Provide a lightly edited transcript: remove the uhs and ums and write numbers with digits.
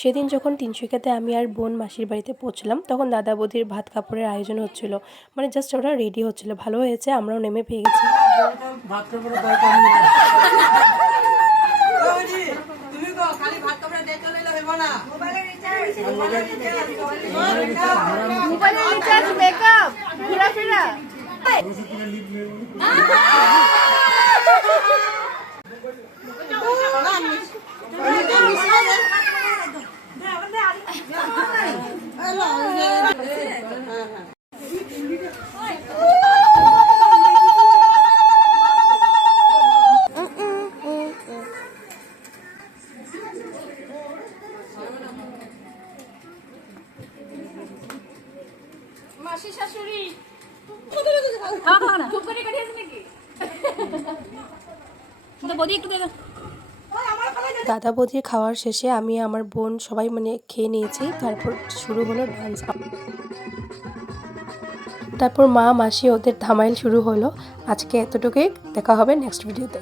সেদিন যখন তিনসুকিয়াতে আমি আর বোন মাসির বাড়িতে পৌঁছলাম তখন দাদা বৌদির ভাত কাপড়ের আয়োজন হচ্ছিল, মানে জাস্ট ওরা রেডি হচ্ছিল। ভালো হয়েছে, আমরাও নেমে পেয়ে গেছি। মাসি শাশুড়ি দাদা বৌদির খাওয়ার শেষে আমি আমার বোন সবাই মানে খেয়ে নিয়েছি। তারপর শুরু হলো ডান্স। তারপর মা মাসি ওদের ধামাইল শুরু হলো। আজকে এতটুকুই, দেখা হবে নেক্সট ভিডিওতে।